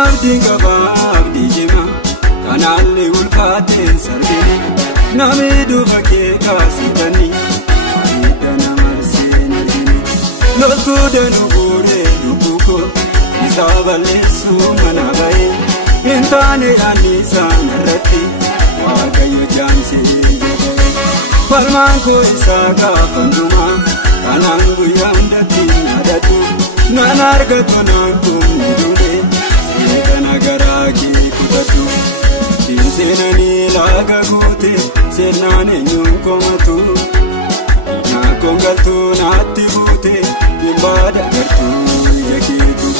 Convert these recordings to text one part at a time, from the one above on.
abdiin qaba abdii jima kanaallee ulfaateen sarbini namni duuba kee kaasitanii waayida namarseen argini loltuu danuu guuree lubbuu koo isaa balleessuu mana ba'ee hin taane anniisaan irratti waaqayyo jaamsee falmaan koo isaa gaafandumaa kanaan guyyaa hundatti naadatu naan argatu naan kumni duudee seegana garaa kee kutatu siin seenanii laaga guute seenaan eenyuun komatu naakoon galtuu naatti buute himbaada gartuu ija keetu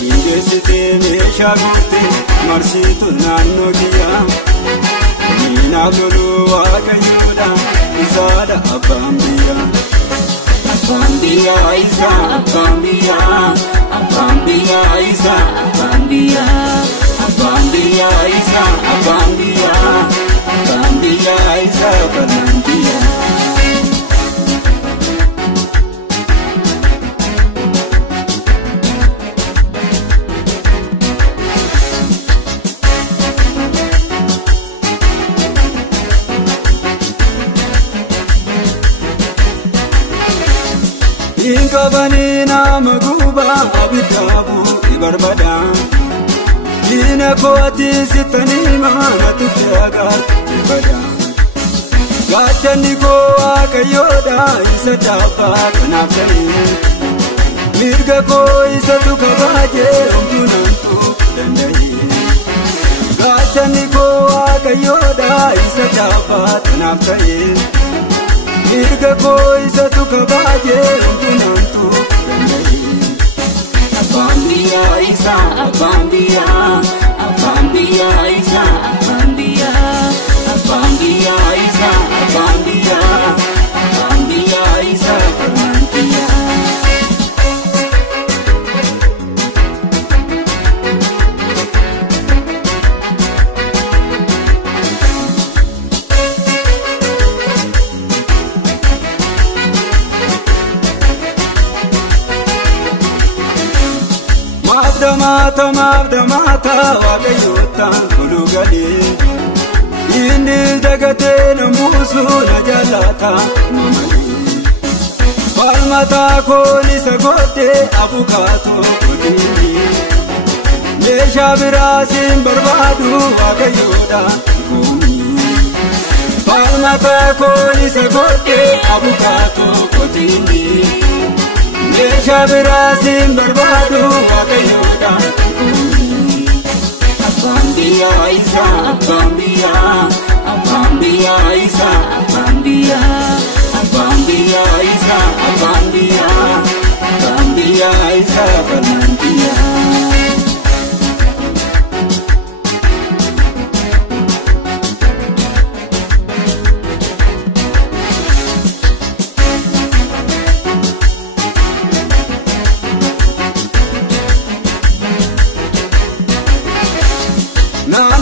hingeessitee meeshaa guute marsiitu naannoo kiyyaa miinaaf loluu waaqayyoodha isaadha abbaan biyyaa. Bambia Isa, Bambia, Bambia Isa, Bambia, Bambia Isa, Bambia, Bambia Isa, Bambia. Inkabani nama guba abidaabu ibarbada Dina kooti sitani maana tukiaga ibada Gachani ko waaqayyoodha isa dhaaba kanaafani Mirga ko isa tukabaje omtunantu dandayi Gachani ko waaqayyoodha isa dhaaba kanaafani Mirga ko isa tukabaje omtunantu dandayi Bambia Isa, Bambia, Bambia Isa, Bambia, Bambia Isa, Bambia, Bambia Isa, Bambia. Mabda waaqayyoota kulugalee inni dagatee nambuusu na jaalata mamalee falmataa koon isa godhee abukaatoo godhee meeshaa biraasiin barbaadu waaqayyoodha koomii falmataa koon isa godhee abukaatoo godhee meeshaa biraasiin barbaadu waaqayyoodha Bambia Isa, Bambia, Bambia Isa, Bambia, Bambia Isa, Bambia, Bambia Isa, Bambia.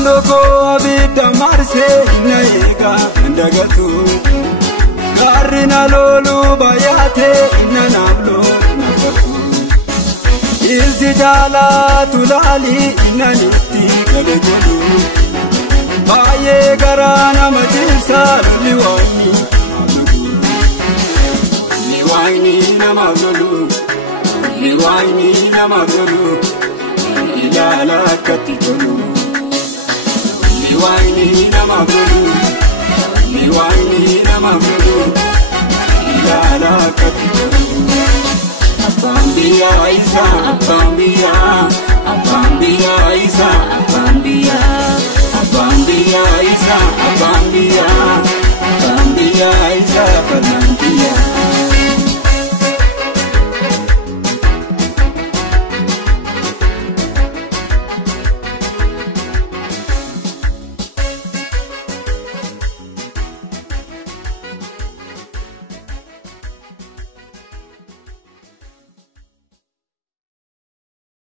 Noko abida marse na ega ndagatu Garina lolu bayate na nablo nabatu Izi jala tulali na niti galejulu Baye garana majilsa liwani Liwani na maglulu Liwani na maglulu Ilala katitulu Liwani na maglulu Liwani na maglulu Ilala katitulu Bambia Isa